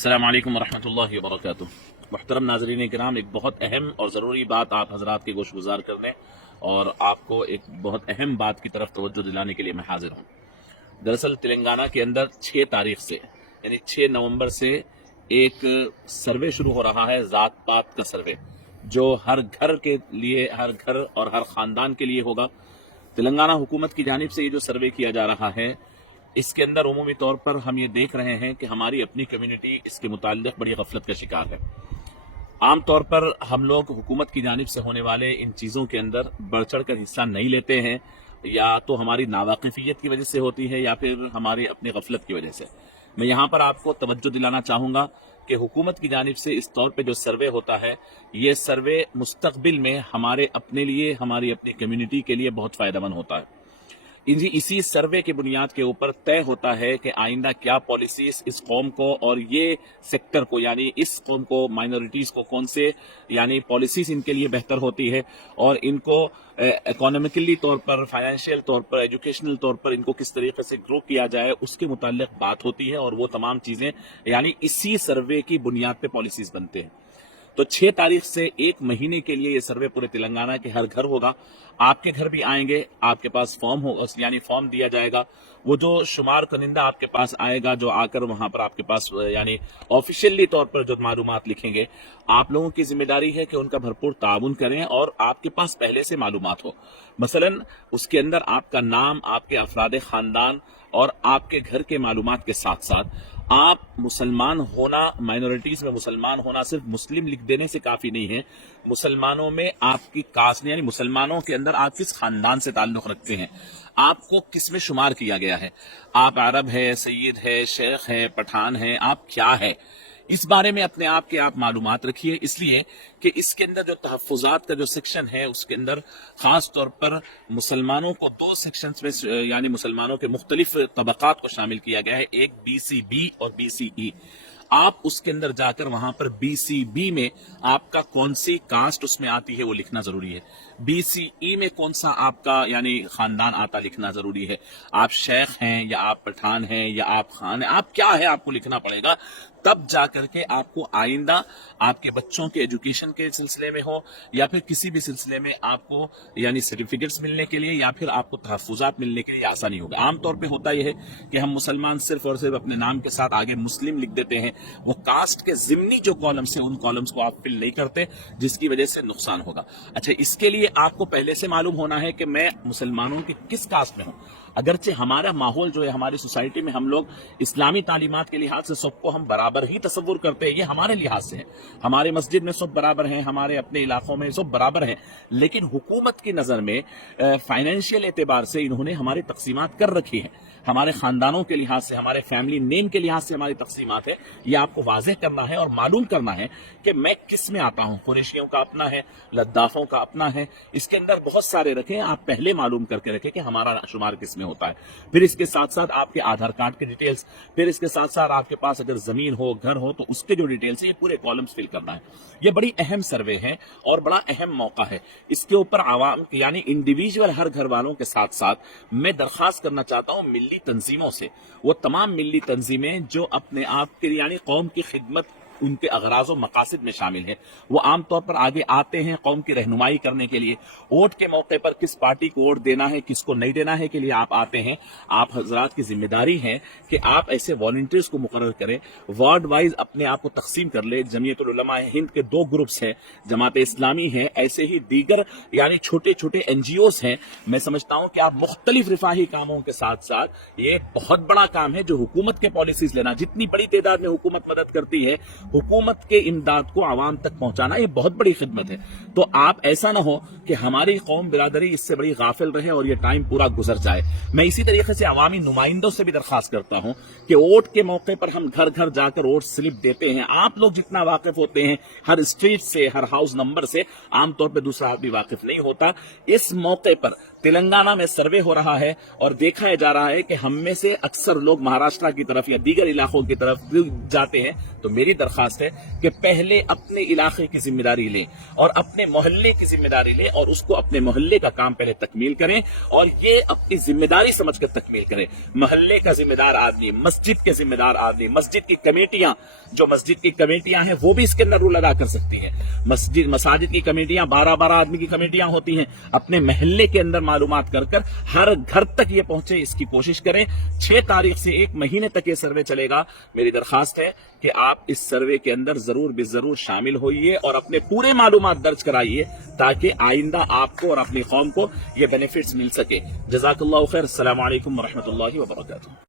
अस्सलाम वालेकुम वरहमतुल्लाहि वबरकातुह। मुहतरम नाज़रीन किराम, एक बहुत अहम और ज़रूरी बात आप हजरात के गोश गुजार करने और आपको एक बहुत अहम बात की तरफ तवज्जो दिलाने के लिए मैं हाजिर हूँ। दरअसल तेलंगाना के अंदर 6 तारीख से यानी 6 नवंबर से एक सर्वे शुरू हो रहा है, ज़ात पात का सर्वे, जो हर घर के लिए, हर घर और हर ख़ानदान के लिए होगा। तेलंगाना हुकूमत की जानिब से ये जो सर्वे किया जा रहा है, इसके अंदर उमूमी तौर पर हम ये देख रहे हैं कि हमारी अपनी कम्युनिटी इसके मुताल्लिक बड़ी गफलत का शिकार है। आम तौर पर हम लोग हुकूमत की जानिब से होने वाले इन चीज़ों के अंदर बढ़ चढ़ कर हिस्सा नहीं लेते हैं, या तो हमारी नावाकिफियत की वजह से होती है या फिर हमारी अपनी गफलत की वजह से। मैं यहाँ पर आपको तवज्जो दिलाना चाहूँगा कि हुकूमत की जानिब से इस तौर पे जो सर्वे होता है, ये सर्वे मुस्तकबिल में हमारे अपने लिए, हमारी अपनी कम्युनिटी के लिए बहुत फ़ायदेमंद होता है। इसी सर्वे की बुनियाद के ऊपर तय होता है कि आइंदा क्या पॉलिसीज इस कौम को और ये सेक्टर को, यानी इस कौम को, माइनॉरिटीज को कौन से यानी पॉलिसीज इनके लिए बेहतर होती है और इनको इकोनॉमिकली तौर पर, फाइनेंशियल तौर पर, एजुकेशनल तौर पर इनको किस तरीके से ग्रो किया जाए, उसके मुताल्लिक बात होती है। और वो तमाम चीजें यानी इसी सर्वे की बुनियाद पे पॉलिसीज बनते हैं। तो 6 तारीख से 1 महीने के लिए ये सर्वे पूरे तेलंगाना के हर घर होगा। आपके घर भी आएंगे, आपके पास फॉर्म होगा, यानी फॉर्म दिया जाएगा। वो जो शुमार कनिंदा आपके पास आएगा, जो आकर वहां पर आपके पास यानी ऑफिशियली तौर पर जो मालूमात लिखेंगे, आप लोगों की जिम्मेदारी है कि उनका भरपूर ताउन करें और आपके पास पहले से मालूमात हो। मसलन उसके अंदर आपका नाम, आपके अफराद खानदान और आपके घर के मालूमात के साथ साथ आप मुसलमान होना, माइनॉरिटीज में मुसलमान होना सिर्फ मुस्लिम लिख देने से काफी नहीं है। मुसलमानों में आपकी कास्ट यानी मुसलमानों के अंदर आप किस खानदान से ताल्लुक रखते हैं, आपको किस में शुमार किया गया है, आप अरब है, सैयद है, शेख है, पठान है, आप क्या है, इस बारे में अपने आप के आप मालूमात रखिए। इसलिए कि इसके अंदर जो तहफ़्फ़ुज़ात का जो सेक्शन है, उसके अंदर खास तौर पर मुसलमानों को 2 सेक्शंस में यानी मुसलमानों के मुख्तलिफ तबक़ात को शामिल किया गया है, एक BCB और BCE। आप उसके अंदर जाकर वहां पर BCB में आपका कौन सी कास्ट उसमें आती है वो लिखना जरूरी है। BCE में कौन सा आपका यानी खानदान आता लिखना जरूरी है। आप शेख हैं या आप पठान हैं या आप खान हैं, आप क्या है आपको लिखना पड़ेगा। तब जाकर के आपको आइंदा आपके बच्चों के एजुकेशन के सिलसिले में हो या फिर किसी भी सिलसिले में आपको यानी सर्टिफिकेट्स मिलने के लिए या फिर आपको तहफ़्फ़ुज़ात मिलने के लिए आसानी होगा। आमतौर पे होता यह है कि हम मुसलमान सिर्फ और सिर्फ अपने नाम के साथ आगे मुस्लिम लिख देते हैं, वो कास्ट के ज़िम्नी जो कॉलम्स हैं उन कॉलम्स को आप फिल नहीं करते, जिसकी वजह से नुकसान होगा। अच्छा, इसके लिए आपको पहले से मालूम होना है कि मैं मुसलमानों के किस कास्ट में हूँ। अगरचे हमारा माहौल जो है, हमारी सोसाइटी में हम लोग इस्लामी तालीमात के लिहाज से सबको हम बराबर ही तसव्वुर करते हैं, ये हमारे लिहाज से है। हमारे मस्जिद में सब बराबर हैं, हमारे अपने इलाकों में सब बराबर हैं, लेकिन हुकूमत की नज़र में फाइनेंशियल एतबार से इन्होंने हमारी तकसीमात कर रखी है। हमारे खानदानों के लिहाज से, हमारे फैमिली नेम के लिहाज से हमारी तकसीमात है। ये आपको वाज़ेह करना है और मालूम करना है कि मैं किस में आता हूँ। कुरैशियों का अपना है, लद्दाफों का अपना है, इसके अंदर बहुत सारे रखें। आप पहले मालूम करके रखें कि हमारा शुमार किस में होता है। फिर इसके साथ साथ आपके आधार कार्ड के डिटेल्स, फिर इसके साथ साथ आपके पास अगर जमीन हो, घर हो, तो उसके जो डिटेल्स है, ये पूरे कॉलम्स फिल करना है। ये बड़ी अहम सर्वे है और बड़ा अहम मौका है। इसके ऊपर आवाम यानी इंडिविजुअल हर घर वालों के साथ साथ मैं दरख्वास्त करना चाहता हूँ मिल्ली तंजीमों से, वो तमाम मिल्ली तंजीमें जो अपने आप के यानी कौम की खिदमत, उनके अगराज व मकासद में शामिल है, वो आमतौर पर आगे आते हैं कौम की रहनुमाई करने के लिए। वोट के मौके पर किस पार्टी को वोट देना है, किसको नहीं देना है के लिए आप आते हैं। आप हजरात की जिम्मेदारी है कि आप ऐसे वॉलंटियर्स को मुकर्रर करें, वार्ड वाइज अपने आप को तकसीम कर ले। जमीयतुल उलमा हिंद के 2 ग्रुप्स हैं, जमात इस्लामी है, ऐसे ही दीगर यानी छोटे छोटे NGOs हैं। मैं समझता हूं कि आप मुख्तलिफ रिफाही कामों के साथ साथ ये बहुत बड़ा काम है जो हुकूमत के पॉलिसीज लेना, जितनी बड़ी तादाद में हुकूमत मदद करती है, हुकूमत के इमदाद को आवाम तक पहुंचाना, ये बहुत बड़ी खिदमत है। तो आप ऐसा ना हो कि हमारी कौम बिरादरी इससे बड़ी गाफिल रहे और ये टाइम पूरा गुजर जाए। मैं इसी तरीके से अवामी नुमाइंदों से भी दरख्वास्त करता हूं कि वोट के मौके पर हम घर घर जाकर वोट स्लिप देते हैं। आप लोग जितना वाकिफ होते हैं हर स्ट्रीट से, हर हाउस नंबर से, आमतौर पर दूसरा आदमी वाकिफ नहीं होता। इस मौके पर तेलंगाना में सर्वे हो रहा है और देखा जा रहा है कि हम में से अक्सर लोग महाराष्ट्र की तरफ या दीगर इलाकों की तरफ जाते हैं। तो मेरी दरख्वास्त درخواست ہے کہ پہلے اپنے علاقے کی ذمہ داری لیں اور اپنے محلے کی ذمہ داری لیں اور اس کو اپنے محلے کا کام پہلے تکمیل کریں اور یہ اپنی ذمہ داری سمجھ کر تکمیل کریں. محلے کا ذمہ دار آدمی, مسجد کے ذمہ دار آدمی, مسجد کی کمیٹیاں, جو مسجد کی کمیٹیاں ہیں وہ بھی اس کے اندر رول ادا کر سکتی ہیں. مساجد کی کمیٹیاں 12 آدمی کی کمیٹیاں ہوتی ہیں. اپنے محلے کے اندر معلومات کر ہر گھر تک یہ پہنچے, اس کی کوشش کریں. 6 تاریخ سے 1 مہینے تک یہ سروے چلے گا. میری درخواست ہے کہ آپ اس سروے کے اندر ضرور شامل ہوئیے اور اپنے پورے معلومات درج کرائیے تاکہ آئندہ آپ کو اور اپنی قوم کو یہ بینیفٹس مل سکے. جزاک اللہ خیر. السلام علیکم ورحمۃ اللہ وبرکاتہ.